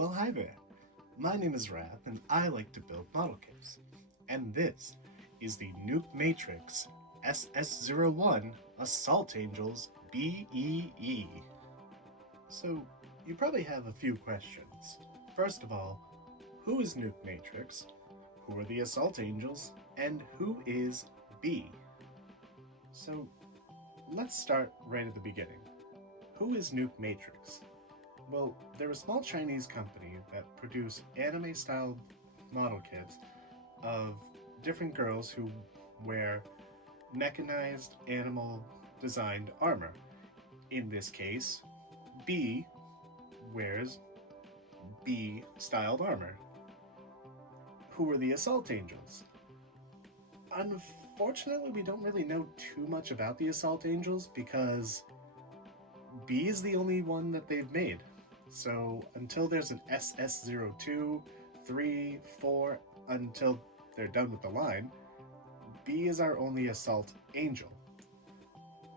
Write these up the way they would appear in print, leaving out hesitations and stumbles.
Hi there. My name is Rav, and I like to build model kits. And this is the Nuke Matrix SS01 Assault Angels B.E.E. So, you probably have a few questions. First of all, who is Nuke Matrix? Who are the Assault Angels? And who is B? So, let's start right at the beginning. Who is Nuke Matrix? Well, they're a small Chinese company that produce anime-style model kits of different girls who wear mechanized animal-designed armor. In this case, B wears B-styled armor. Who are the Assault Angels? Unfortunately, we don't really know too much about the Assault Angels because B is the only one that they've made. So until there's an SS02, 3, 4, until they're done with the line, B is our only Assault Angel.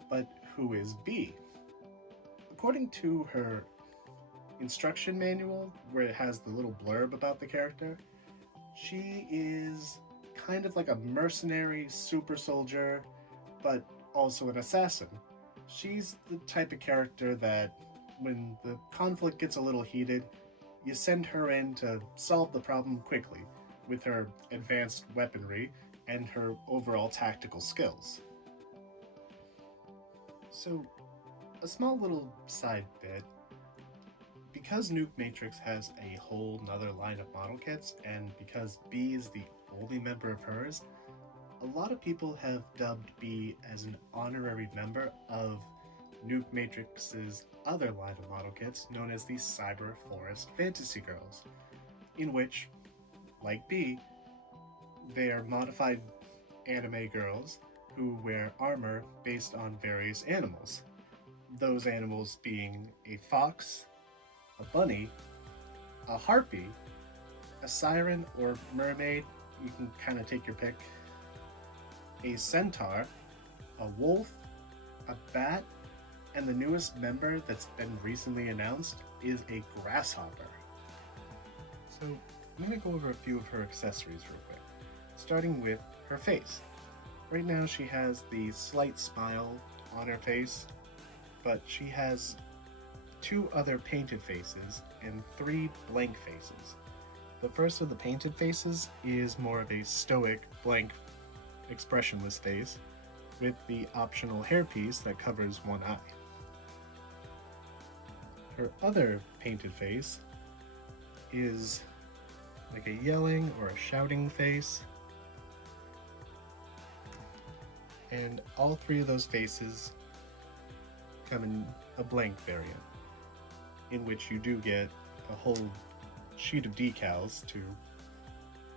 But who is B? According to her instruction manual, where it has the little blurb about the character, she is kind of like a mercenary super soldier, but also an assassin. She's the type of character that when the conflict gets a little heated, you send her in to solve the problem quickly with her advanced weaponry and her overall tactical skills. So, a small little side bit. Because Nuke Matrix has a whole nother line of model kits, and because B is the only member of hers, a lot of people have dubbed B as an honorary member of Nuke Matrix's other line of model kits known as the Cyber Forest Fantasy Girls, in which, like B, they are modified anime girls who wear armor based on various animals. Those animals being a fox, a bunny, a harpy, a siren or mermaid, you can kind of take your pick, a centaur, a wolf, a bat, and the newest member that's been recently announced is a grasshopper. So I'm going to go over a few of her accessories real quick, starting with her face. Right now she has the slight smile on her face, but she has 2 other painted faces and 3 blank faces. The first of the painted faces is more of a stoic, blank, expressionless face with the optional hairpiece that covers one eye. Her other painted face is like a yelling or a shouting face, and all 3 of those faces come in a blank variant, in which you do get a whole sheet of decals to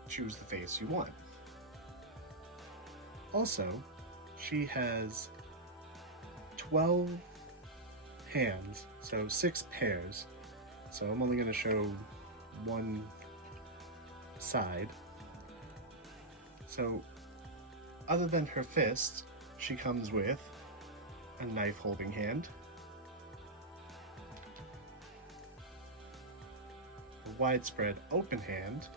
choose the face you want. Also, she has 12 hands, so 6 pairs. So I'm only going to show one side. So, other than her fist, she comes with a knife holding hand, a widespread open hand,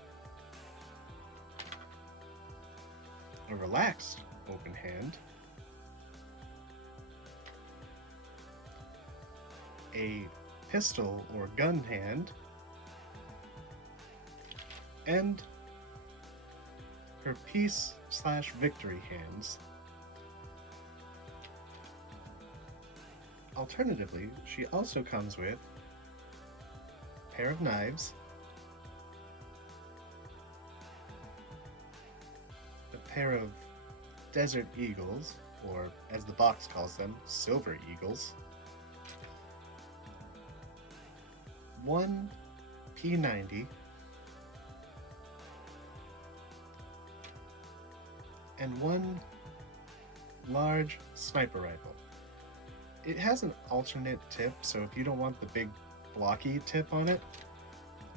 a relaxed open hand, a pistol or gun hand, and her peace/victory hands. Alternatively, she also comes with a pair of knives, a pair of desert eagles, or as the box calls them, silver eagles, 1 P90, and 1 large sniper rifle. It has an alternate tip, so if you don't want the big blocky tip on it,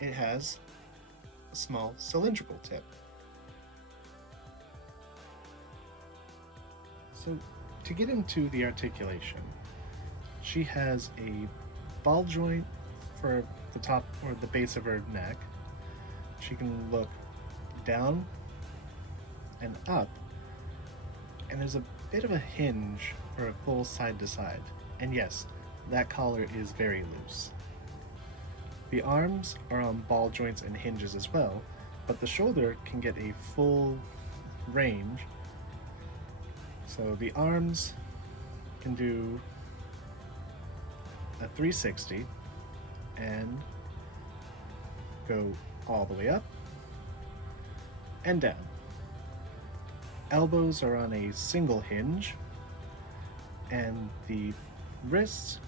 it has a small cylindrical tip. So to get into the articulation, she has a ball joint for the top or the base of her neck. She can look down and up, and there's a bit of a hinge for a full side to side. And yes, that collar is very loose. The arms are on ball joints and hinges as well, but the shoulder can get a full range. So the arms can do a 360 and go all the way up and down. Elbows are on a single hinge, and the wrists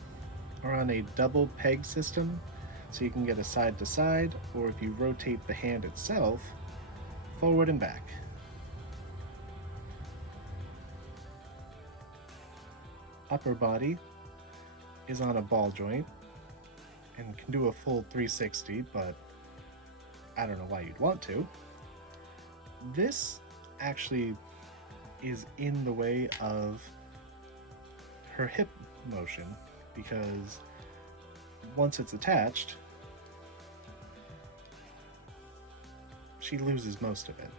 are on a double peg system, so you can get a side to side, or if you rotate the hand itself, forward and back. Upper body is on a ball joint and can do a full 360, but I don't know why you'd want to. This actually is in the way of her hip motion, because once it's attached, she loses most of it.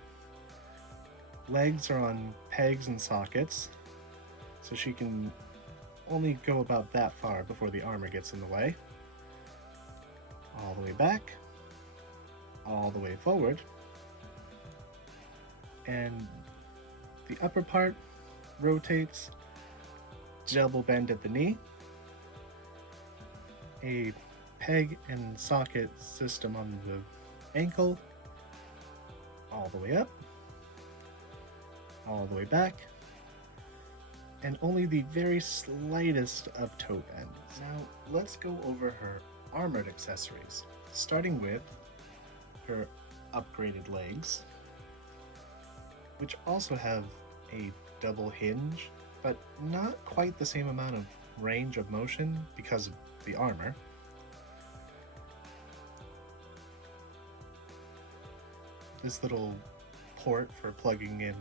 Legs are on pegs and sockets, so she can only go about that far before the armor gets in the way. All the way back, all the way forward, and the upper part rotates, double bend at the knee, a peg and socket system on the ankle, all the way up, all the way back, and only the very slightest of toe bends. Now let's go over her armored accessories, starting with her upgraded legs, which also have a double hinge, but not quite the same amount of range of motion because of the armor. This little port for plugging in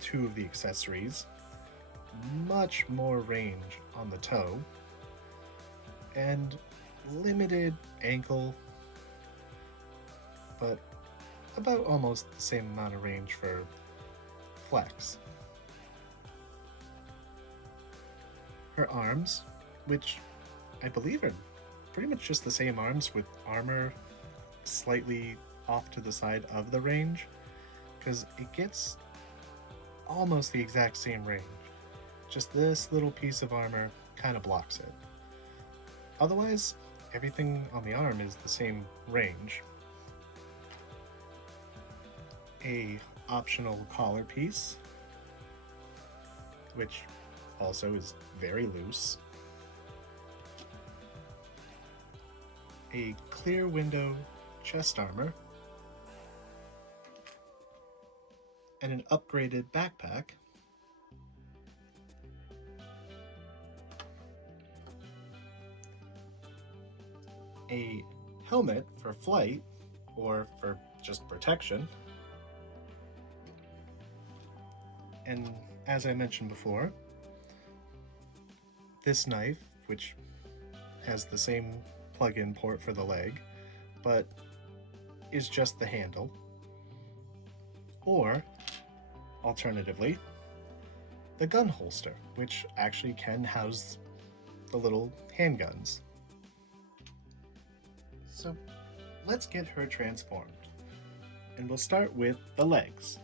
two of the accessories, much more range on the toe, and limited ankle, but about almost the same amount of range for flex. Her arms, which I believe are pretty much just the same arms with armor slightly off to the side of the range, because it gets almost the exact same range. Just this little piece of armor kind of blocks it. Otherwise, everything on the arm is the same range. A optional collar piece, which also is very loose. A clear window chest armor, and an upgraded backpack. A helmet for flight or for just protection. And as I mentioned before, this knife, which has the same plug-in port for the leg, but is just the handle. Or, alternatively, the gun holster, which actually can house the little handguns. So let's get her transformed. And we'll start with the legs,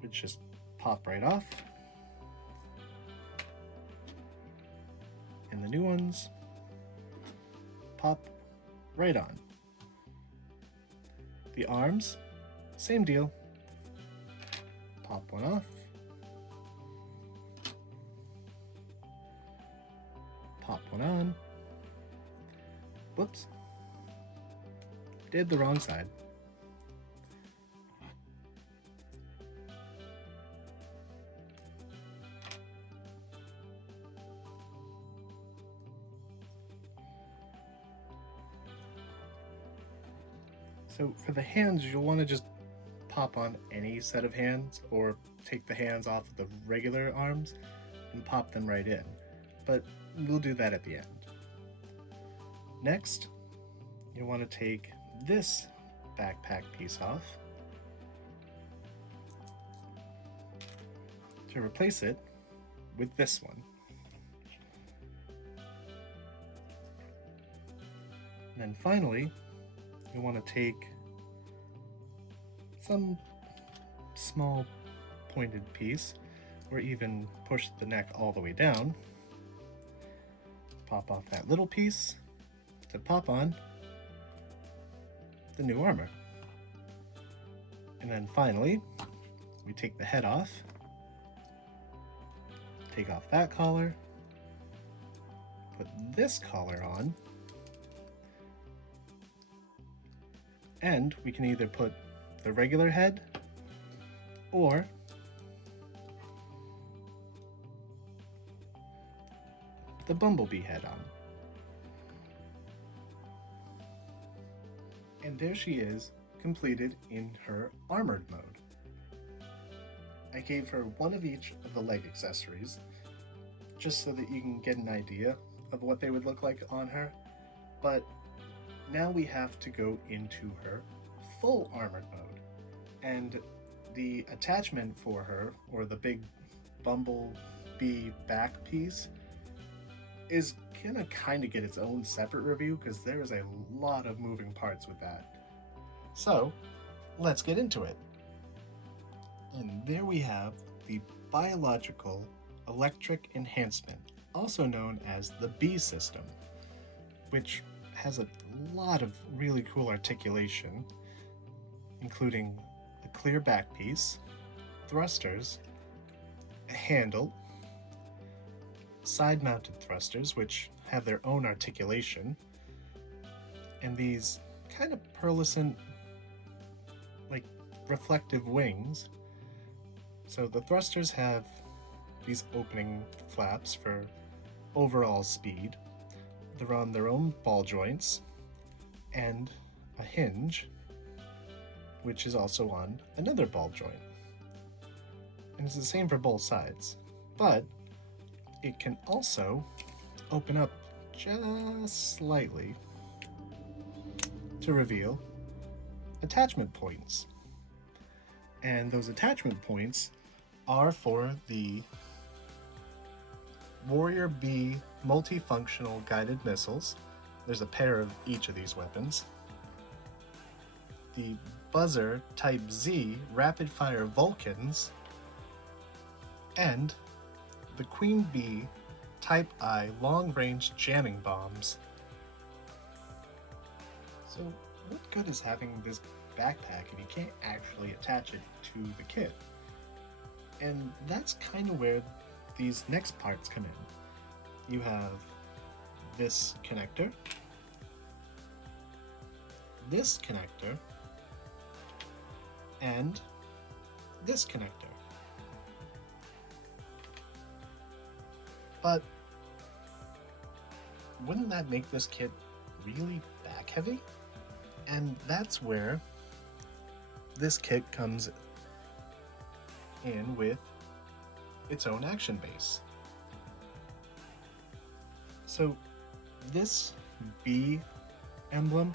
which just pop right off. And the new ones pop right on. The arms, same deal. Pop one off. Pop one on. Whoops. Did the wrong side. So for the hands, you'll want to just pop on any set of hands, or take the hands off of the regular arms and pop them right in. But we'll do that at the end. Next, you want to take this backpack piece off to replace it with this one. And then finally, you want to take some small pointed piece, or even push the neck all the way down, pop off that little piece to pop on the new armor. And then finally, we take the head off, take off that collar, put this collar on, and we can either put the regular head or the bumblebee head on. And there she is, completed in her armored mode. I gave her one of each of the leg accessories, just so that you can get an idea of what they would look like on her, but now we have to go into her full armored mode. And the attachment for her, or the big bumblebee back piece, is gonna kind of get its own separate review because there is a lot of moving parts with that. So let's get into it. And there we have the biological electric enhancement, also known as the B system, which has a lot of really cool articulation, including a clear back piece, thrusters, a handle, side-mounted thrusters, which have their own articulation, and these kind of pearlescent, like reflective wings. So the thrusters have these opening flaps for overall speed. They're on their own ball joints, and a hinge, which is also on another ball joint. And it's the same for both sides, but it can also open up just slightly to reveal attachment points. And those attachment points are for the Warrior B multifunctional guided missiles. There's a pair of each of these weapons. The Buzzer Type Z rapid fire Vulcans, and the Queen Bee Type I long-range jamming bombs. So what good is having this backpack if you can't actually attach it to the kit? And that's kind of where these next parts come in. You have this connector, this connector, and this connector. But wouldn't that make this kit really back heavy? And that's where this kit comes in with its own action base. So this B emblem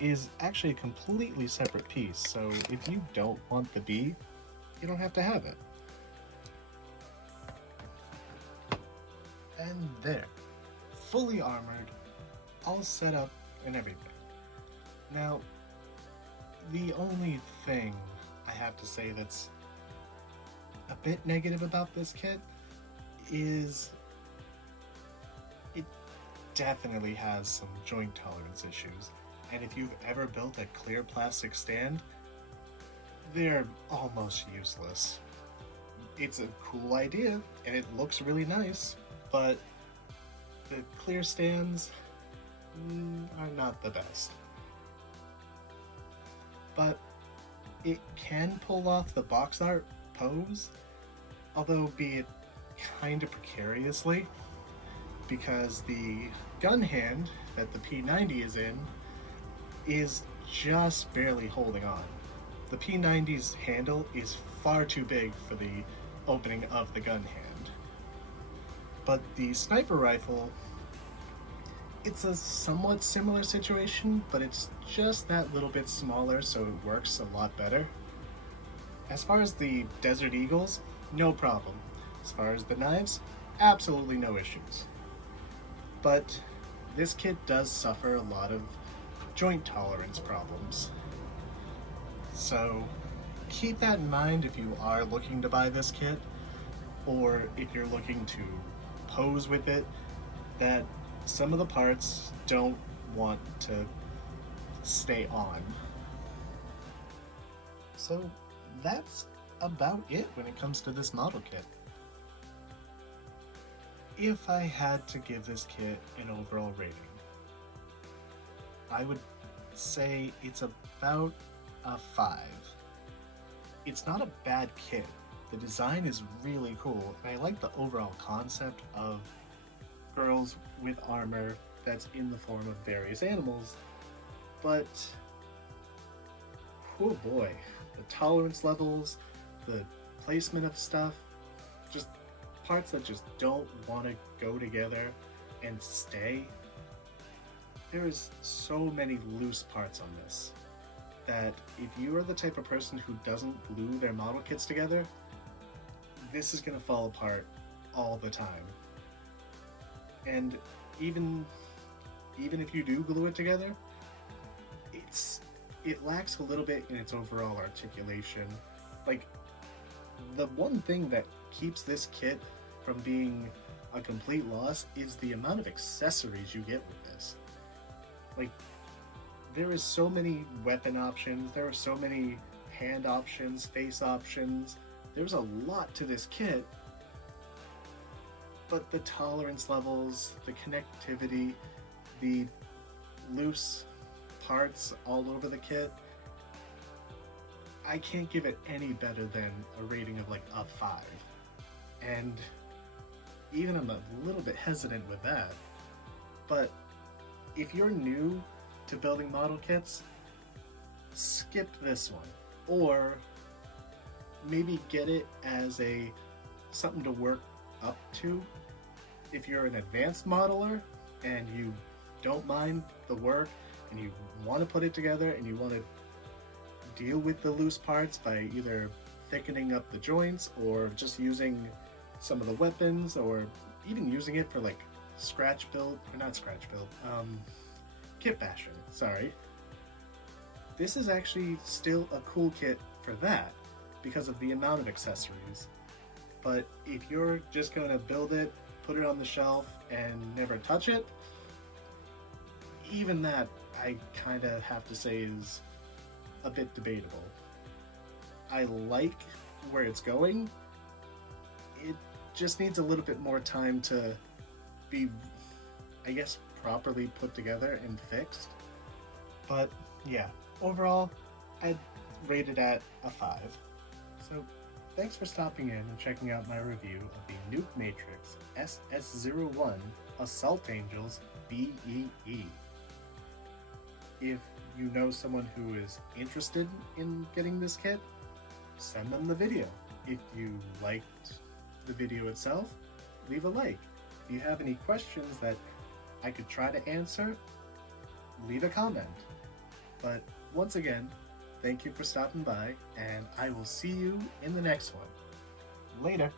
is actually a completely separate piece. So if you don't want the B, you don't have to have it. And there, fully armored, all set up and everything. Now, the only thing I have to say that's a bit negative about this kit is it definitely has some joint tolerance issues. And if you've ever built a clear plastic stand, they're almost useless. It's a cool idea and it looks really nice, but the clear stands are not the best. But it can pull off the box art pose, although be it kind of precariously, because the gun hand that the P90 is in is just barely holding on. The P90's handle is far too big for the opening of the gun hand. But the sniper rifle It's a somewhat similar situation, but it's just that little bit smaller, so it works a lot better. As far as the Desert Eagles, no problem. As far as the knives, absolutely no issues. But this kit does suffer a lot of joint tolerance problems. So keep that in mind if you are looking to buy this kit, or if you're looking to pose with it, that some of the parts don't want to stay on. So that's about it when it comes to this model kit. If I had to give this kit an overall rating, I would say it's about a 5. It's not a bad kit. The design is really cool, and I like the overall concept of girls with armor that's in the form of various animals, but oh boy, the tolerance levels, the placement of stuff, just parts that just don't want to go together and stay. There is so many loose parts on this that if you are the type of person who doesn't glue their model kits together, this is going to fall apart all the time. And even if you do glue it together, it lacks a little bit in its overall articulation. Like, the one thing that keeps this kit from being a complete loss is the amount of accessories you get with this. Like, there is so many weapon options, there are so many hand options, face options. There's a lot to this kit, but the tolerance levels, the connectivity, the loose parts all over the kit, I can't give it any better than a rating of like a 5. And even I'm a little bit hesitant with that. But if you're new to building model kits, skip this one. Or maybe get it as something to work up to. If you're an advanced modeler and you don't mind the work and you want to put it together and you want to deal with the loose parts by either thickening up the joints or just using some of the weapons, or even using it for like kit bashing, sorry. This is actually still a cool kit for that because of the amount of accessories. But if you're just going to build it, put it on the shelf, and never touch it, even that I kind of have to say is a bit debatable. I like where it's going. It just needs a little bit more time to be, I guess, properly put together and fixed. But yeah, overall, I'd rate it at a 5. So thanks for stopping in and checking out my review of the Nuke Matrix SS01 Assault Angels B.E.E. If you know someone who is interested in getting this kit, send them the video. If you liked the video itself, leave a like. If you have any questions that I could try to answer, leave a comment. But once again, thank you for stopping by, and I will see you in the next one. Later.